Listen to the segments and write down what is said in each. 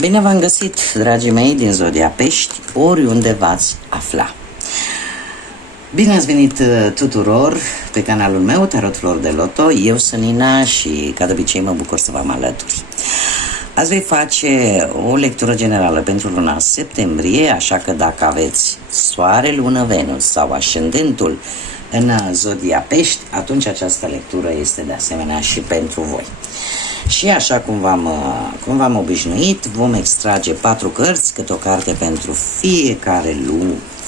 Bine v-am găsit, dragii mei din Zodia Pești, oriunde v-ați afla. Bine ați venit tuturor pe canalul meu, Tarot Flor de Loto. Eu sunt Nina și, ca de obicei, mă bucur să vă am alături. Azi voi face o lectură generală pentru luna septembrie, așa că dacă aveți Soare, Lună, Venus sau Ascendentul în Zodia Pești, atunci această lectură este de asemenea și pentru voi. Și așa cum v-am obișnuit, vom extrage 4 cărți, câte o carte pentru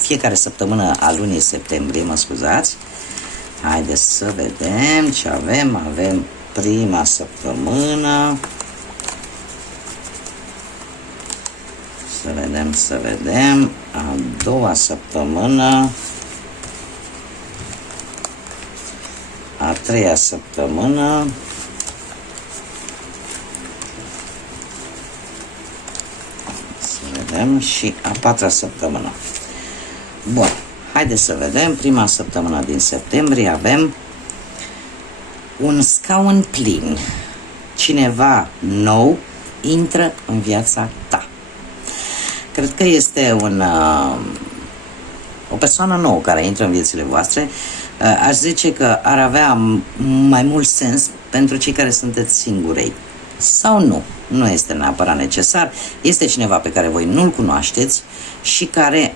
fiecare săptămână a lunii septembrie, mă scuzați. Haideți să vedem ce avem. Avem prima săptămână. Să vedem. A doua săptămână. A treia săptămână. Și a 4-a săptămână. Bun, haideți să vedem. Prima săptămână din septembrie avem un scaun plin. Cineva nou intră în viața ta. Cred că este o persoană nouă care intră în viețile voastre. Aș zice că ar avea mai mult sens pentru cei care sunteți singurei. Sau nu. Nu este neapărat necesar. Este cineva pe care voi nu-l cunoașteți și care,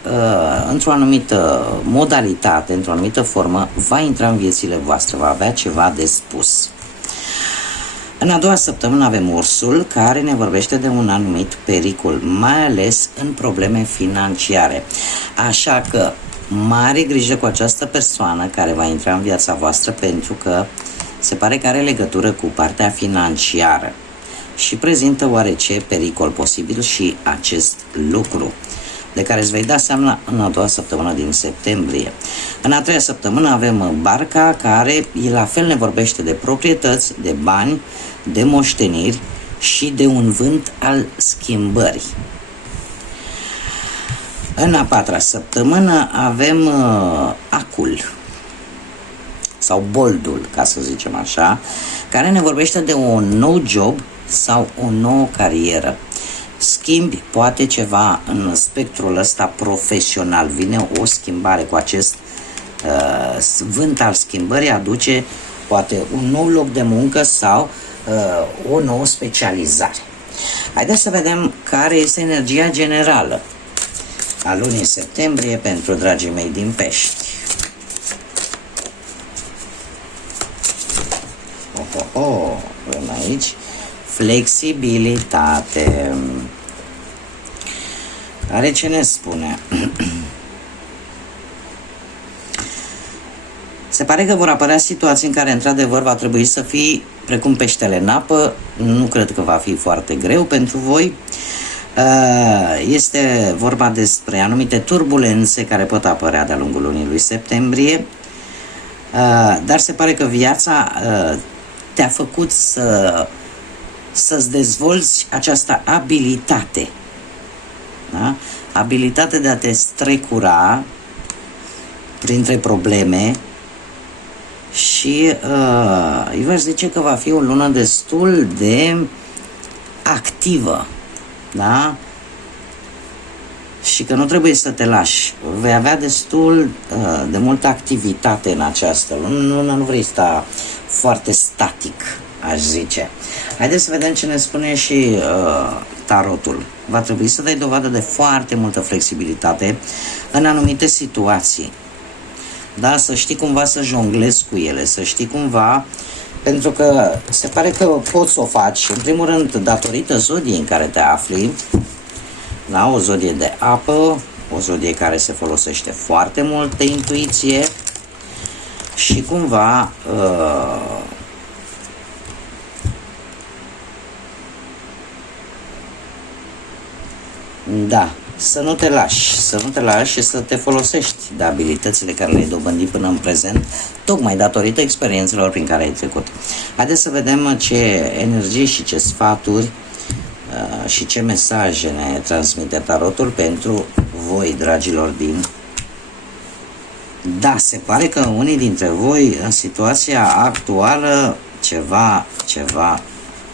într-o anumită modalitate, într-o anumită formă, va intra în viețile voastre, va avea ceva de spus. În a doua săptămână avem ursul, care ne vorbește de un anumit pericol, mai ales în probleme financiare. Așa că, mare grijă cu această persoană care va intra în viața voastră, pentru că se pare că are legătură cu partea financiară și prezintă oarece pericol posibil și acest lucru, de care îți vei da seama în a doua săptămână din septembrie. În a treia săptămână avem barca, care la fel ne vorbește de proprietăți, de bani, de moșteniri și de un vânt al schimbării. În a patra săptămână avem acul sau boldul, ca să zicem așa, care ne vorbește de un nou job sau o nouă carieră. Schimbi poate ceva în spectrul ăsta profesional. Vine o schimbare cu acest vânt al schimbării, aduce poate un nou loc de muncă sau o nouă specializare. Haideți să vedem care este energia generală a lunii septembrie pentru dragii mei din Pești. Avem aici flexibilitate. Care ce ne spune? Se pare că vor apărea situații în care într-adevăr va trebui să fii precum peștele în apă. Nu cred că va fi foarte greu pentru voi. Este vorba despre anumite turbulențe care pot apărea de-a lungul lunii lui septembrie, dar se pare că viața te-a făcut să-ți dezvolți această abilitate, da? Abilitate de a te strecura printre probleme și eu aș zice că va fi o lună destul de activă, da? Și că nu trebuie să te lași. Vei avea destul de multă activitate în această lună. Nu vrei sta foarte static, aș zice. Haideți să vedem ce ne spune și tarotul. Va trebui să dai dovadă de foarte multă flexibilitate în anumite situații. Da? Să știi cumva să jonglezi cu ele, să știi cumva, pentru că se pare că poți să o faci, în primul rând, datorită zodiei în care te afli. Da? O zodie de apă, o zodie care se folosește foarte mult de intuiție și cumva da, să nu te lași și să te folosești de abilitățile care le-ai dobândit până în prezent, tocmai datorită experiențelor prin care ai trecut. Haideți să vedem ce energie și ce sfaturi și ce mesaje ne transmite tarotul pentru voi, dragilor din... Da, se pare că unii dintre voi în situația actuală ceva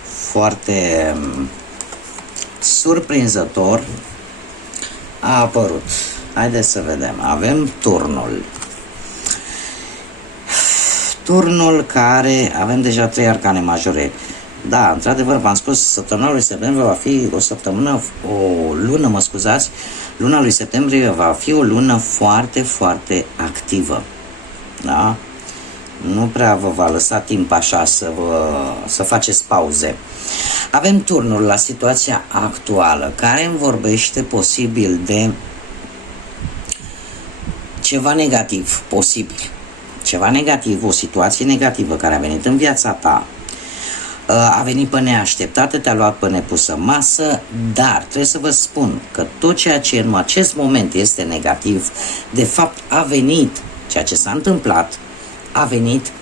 foarte surprinzător, a apărut. Haideți să vedem. Avem turnul. Turnul care... Avem deja 3 arcane majore. Da, într-adevăr, v-am spus, săptămâna lui septembrie va fi o lună, mă scuzați, luna lui septembrie va fi o lună foarte, foarte activă. Da? Nu prea vă va lăsa timp așa să faceți pauze. Avem turnul la situația actuală, care îmi vorbește posibil de ceva negativ, posibil. Ceva negativ, o situație negativă care a venit în viața ta, a venit pe neașteptate, te-a luat pe nepusă masă, dar trebuie să vă spun că tot ceea ce în acest moment este negativ, de fapt a venit, ceea ce s-a întâmplat, a venit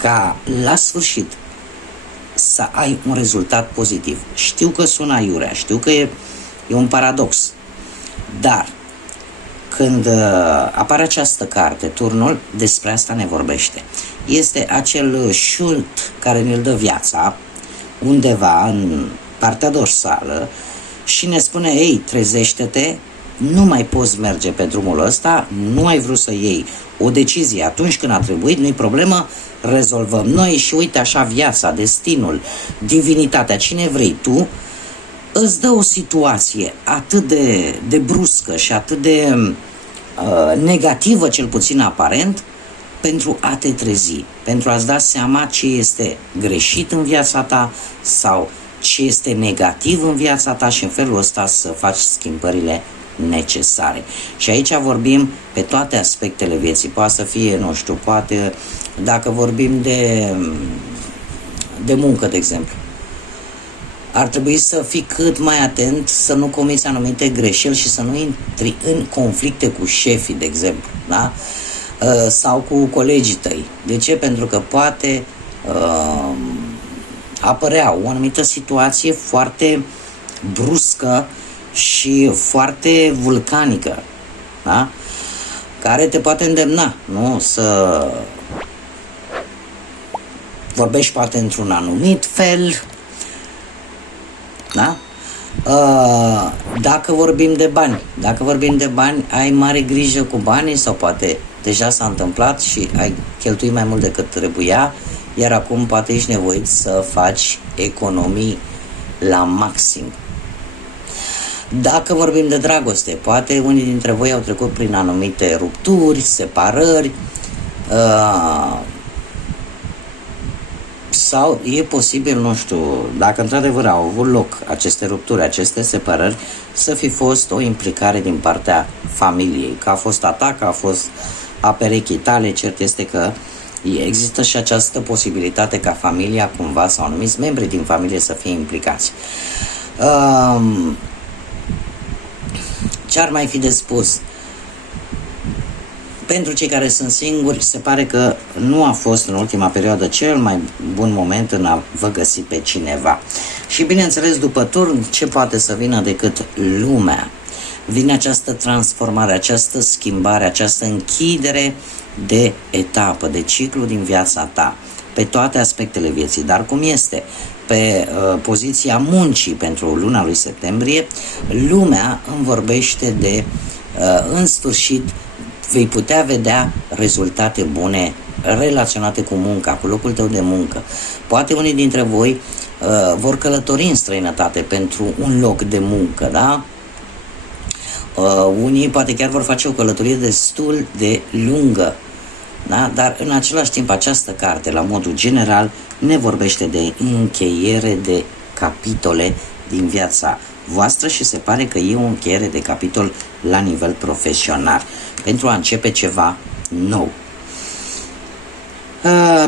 ca la sfârșit să ai un rezultat pozitiv. Știu că sună aiurea, știu că e un paradox, dar când apare această carte, turnul, despre asta ne vorbește. Este acel șult care ne-l dă viața undeva în partea dorsală și ne spune: ei, trezește-te, nu mai poți merge pe drumul ăsta, nu ai vrut să iei o decizie atunci când a trebuit, nu-i problemă, rezolvăm noi și uite așa viața, destinul, divinitatea, cine vrei tu, îți dă o situație atât de bruscă și atât de negativă, cel puțin aparent, pentru a te trezi, pentru a-ți da seama ce este greșit în viața ta sau ce este negativ în viața ta și în felul ăsta să faci schimbările necesare. Și aici vorbim pe toate aspectele vieții. Poate să fie, nu știu, poate dacă vorbim de muncă, de exemplu. Ar trebui să fii cât mai atent să nu comiți anumite greșeli și să nu intri în conflicte cu șefii, de exemplu, da? Sau cu colegii tăi. De ce? Pentru că poate apărea o anumită situație foarte bruscă și foarte vulcanică, da? Care te poate îndemna, nu? Să vorbești poate într-un anumit fel, da? Dacă vorbim de bani, ai mare grijă cu banii sau poate deja s-a întâmplat și ai cheltuit mai mult decât trebuia, iar acum poate ești nevoit să faci economii la maxim. Dacă vorbim de dragoste, poate unii dintre voi au trecut prin anumite rupturi, separări, sau e posibil, nu știu, dacă într-adevăr au avut loc aceste rupturi, aceste separări, să fi fost o implicare din partea familiei, că a fost atac, că a fost a perechii tale. Cert este că există și această posibilitate ca familia cumva sau anumiți membri din familie să fie implicați. Ce ar mai fi de spus? Pentru cei care sunt singuri, se pare că nu a fost în ultima perioadă cel mai bun moment în a vă găsi pe cineva. Și bineînțeles, după turn, ce poate să vină decât lumea? Vine această transformare, această schimbare, această închidere de etapă, de ciclu din viața ta, pe toate aspectele vieții. Dar cum este? Pe poziția muncii pentru luna lui septembrie, lumea îmi vorbește de, în sfârșit, vei putea vedea rezultate bune relaționate cu munca, cu locul tău de muncă. Poate unii dintre voi vor călători în străinătate pentru un loc de muncă, da? Unii poate chiar vor face o călătorie destul de lungă, da? Dar în același timp această carte, la modul general, ne vorbește de încheiere de capitole din viața voastră și se pare că e o încheiere de capitol la nivel profesional, pentru a începe ceva nou.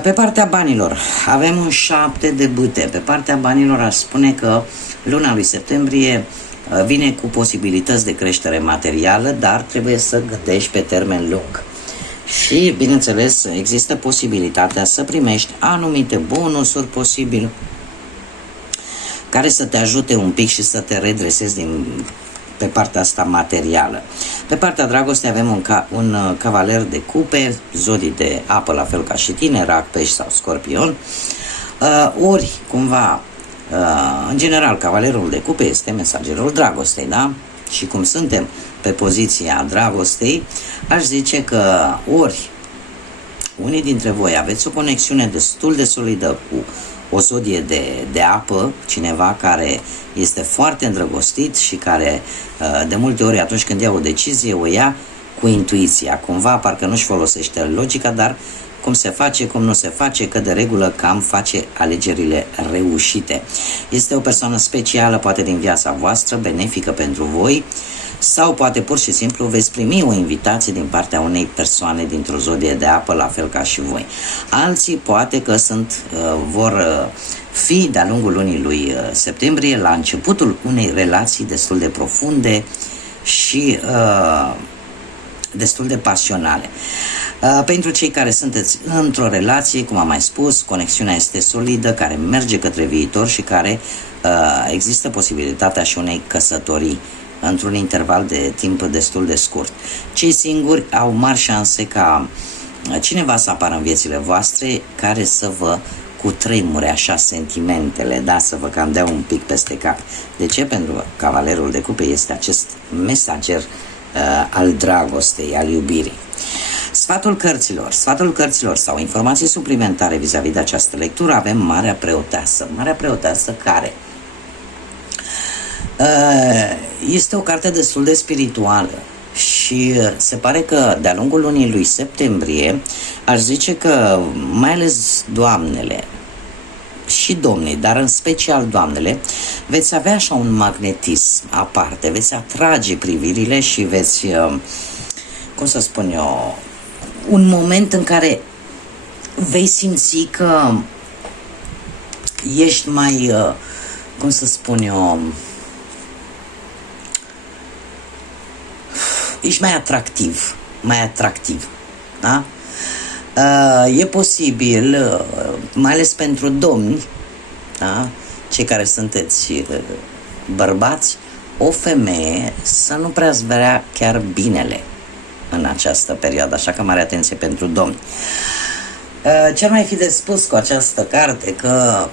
Pe partea banilor, avem un 7 de bâte. Pe partea banilor aș spune că luna lui septembrie vine cu posibilități de creștere materială, dar trebuie să gândești pe termen lung. Și, bineînțeles, există posibilitatea să primești anumite bonusuri posibil care să te ajute un pic și să te redresezi pe partea asta materială. Pe partea dragostei avem un cavaler de cupe, zodii de apă, la fel ca și tine, rac, pești sau scorpion. Ori, cumva, În general, cavalerul de cupe este mesagerul dragostei, da? Și cum suntem pe poziția dragostei, aș zice că ori unii dintre voi aveți o conexiune destul de solidă cu o zodie de apă, cineva care este foarte îndrăgostit și care de multe ori atunci când ia o decizie o ia cu intuiția, cumva parcă nu-și folosește logica, dar cum se face, cum nu se face, că de regulă cam face alegerile reușite. Este o persoană specială, poate din viața voastră, benefică pentru voi, sau poate pur și simplu veți primi o invitație din partea unei persoane dintr-o zodie de apă, la fel ca și voi. Alții poate că vor fi de-a lungul lunii lui septembrie la începutul unei relații destul de profunde și destul de pasionale. Pentru cei care sunteți într-o relație, cum am mai spus, conexiunea este solidă, care merge către viitor și care există posibilitatea și unei căsătorii într-un interval de timp destul de scurt. Cei singuri au mari șanse ca cineva să apară în viețile voastre care să vă cutremure așa sentimentele, da, să vă cam dea un pic peste cap. De ce? Pentru că cavalerul de cupe este acest mesager al dragostei, al iubirii. Sfatul cărților sau informații suplimentare vis-a-vis de această lectură avem Marea Preoteasă care este o carte destul de spirituală și se pare că de-a lungul lunii lui septembrie aș zice că mai ales doamnele și domnii, dar în special doamnele, veți avea așa un magnetism aparte, veți atrage privirile și veți, cum să spun eu, un moment în care vei simți că ești mai, cum să spun eu, ești mai atractiv, da? E posibil, mai ales pentru domni, da? Cei care sunteți bărbați, o femeie să nu prea-ți vrea chiar binele în această perioadă, așa că mare atenție pentru domni. Ce ar mai fi de spus cu această carte? Că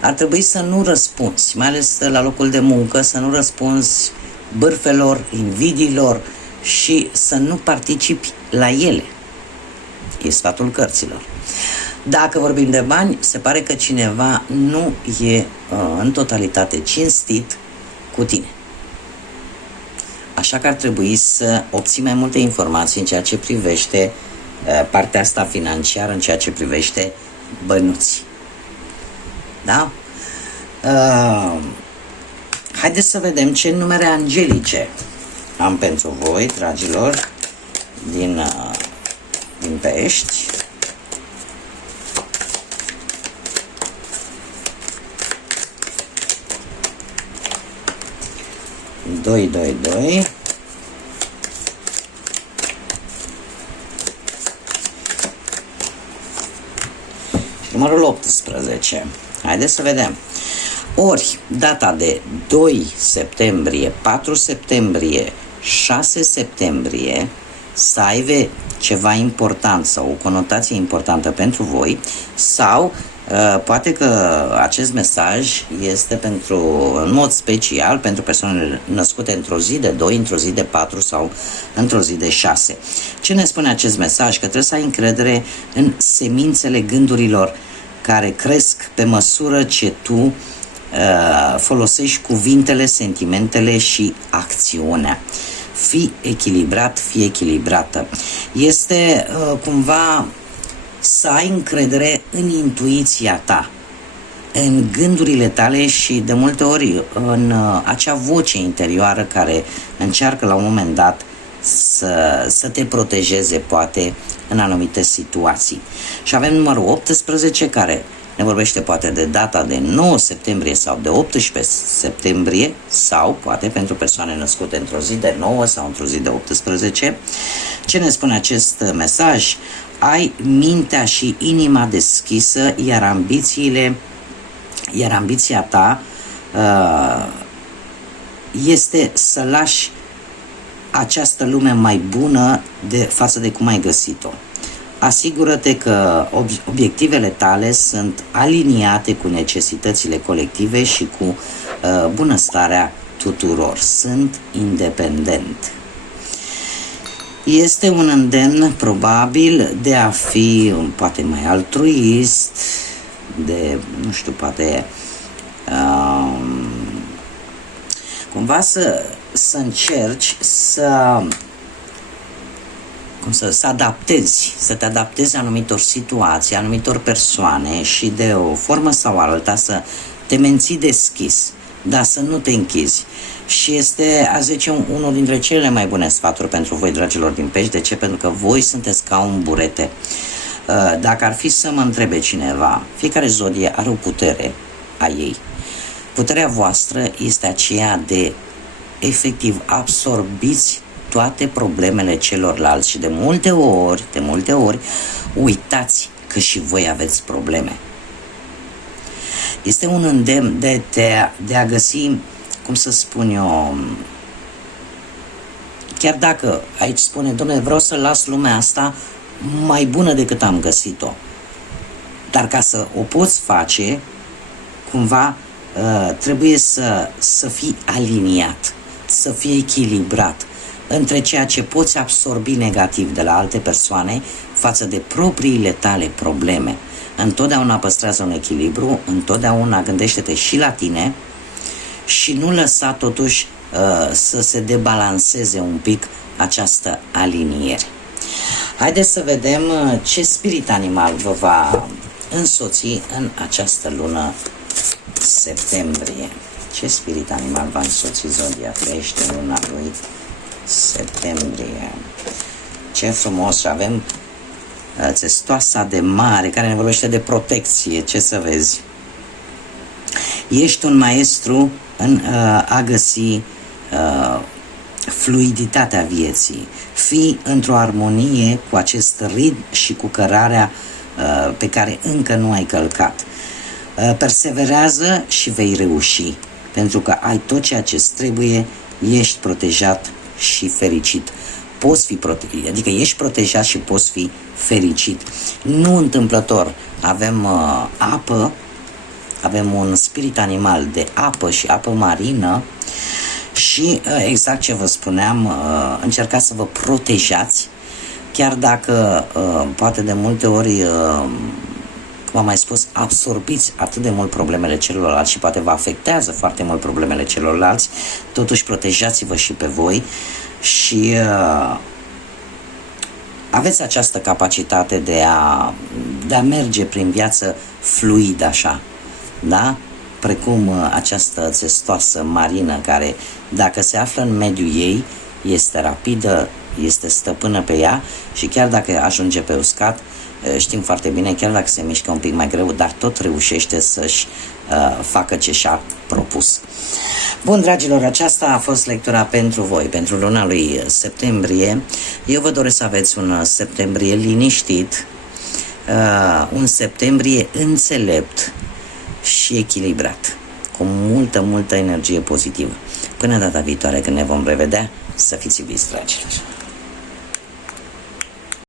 ar trebui să nu răspunzi, mai ales la locul de muncă, să nu răspunzi bârfelor, invidiilor și să nu participi la ele. E sfatul cărților. Dacă vorbim de bani, se pare că cineva nu e în totalitate cinstit cu tine. Așa că ar trebui să obții mai multe informații în ceea ce privește partea asta financiară, în ceea ce privește bănuți. Da? Haideți să vedem ce numere angelice am pentru voi, dragilor, din Pești. Doi. Numărul 18. Haideți să vedem. Ori data de 2 septembrie, 4 septembrie, 6 septembrie să aibă ceva important sau o conotație importantă pentru voi, sau poate că acest mesaj este în mod special pentru persoanele născute într-o zi de 2, într-o zi de 4 sau într-o zi de 6. Ce ne spune acest mesaj? Că trebuie să ai încredere în semințele gândurilor care cresc pe măsură ce tu folosești cuvintele, sentimentele și acțiunea. Fii echilibrat, fii echilibrată. Este cumva să ai încredere în intuiția ta, în gândurile tale și de multe ori în acea voce interioară care încearcă la un moment dat să te protejeze poate în anumite situații. Și avem numărul 18 care ne vorbește poate de data de 9 septembrie sau de 18 septembrie sau poate pentru persoane născute într-o zi de 9 sau într-o zi de 18. Ce ne spune acest mesaj? Ai mintea și inima deschisă, iar ambiția ta este să lași această lume mai bună față de cum ai găsit-o. Asigură-te că obiectivele tale sunt aliniate cu necesitățile colective și cu bunăstarea tuturor. Sunt independent. Este un îndemn probabil de a fi poate mai altruist, de, nu știu, poate cumva să încerci să adaptezi, să te adaptezi anumitor situații, anumitor persoane și de o formă sau alta să te menții deschis, dar să nu te închizi. Și este, aș zice, unul dintre cele mai bune sfaturi pentru voi, dragilor din pești. De ce? Pentru că voi sunteți ca un burete. Dacă ar fi să mă întrebe cineva, fiecare zodie are o putere a ei. Puterea voastră este aceea de, efectiv, absorbiți toate problemele celorlalți și de multe ori, uitați că și voi aveți probleme. Este un îndemn de a găsi, cum să spun eu, chiar dacă aici spune, dom'le, vreau să las lumea asta mai bună decât am găsit-o, dar ca să o poți face, cumva trebuie să fii aliniat, să fii echilibrat între ceea ce poți absorbi negativ de la alte persoane față de propriile tale probleme. Întotdeauna păstrează un echilibru, întotdeauna gândește-te și la tine și nu lăsa totuși să se debalanceze un pic această aliniere. Haideți să vedem ce spirit animal vă va însoți în această lună septembrie. Ce spirit animal va însoți zodia Pește în luna lui septembrie? Ce frumos! Și avem țestoasa de mare care ne vorbește de protecție. Ce să vezi? Ești un maestru în a găsi fluiditatea vieții. Fii într-o armonie cu acest ritm și cu cărarea pe care încă nu ai călcat. Perseverează și vei reuși, pentru că ai tot ceea ce îți trebuie, ești protejat și fericit. Poți fi adică ești protejat și poți fi fericit. Nu întâmplător avem apă, avem un spirit animal de apă și apă marină și exact ce vă spuneam, încercați să vă protejați, chiar dacă poate de multe ori, cum am mai spus, absorbiți atât de mult problemele celorlalți și poate vă afectează foarte mult problemele celorlalți, totuși protejați-vă și pe voi și aveți această capacitate de a merge prin viață fluid așa, da? Precum această țestoasă marină care, dacă se află în mediul ei, este rapidă, este stăpână pe ea și chiar dacă ajunge pe uscat, știm foarte bine, chiar dacă se mișcă un pic mai greu, dar tot reușește să-și facă ce și-a propus. Bun, dragilor, aceasta a fost lectura pentru voi, pentru luna lui septembrie. Eu vă doresc să aveți un septembrie liniștit, un septembrie înțelept și echilibrat, cu multă energie pozitivă. Până data viitoare când ne vom revedea, să fiți iubiți, dragilor!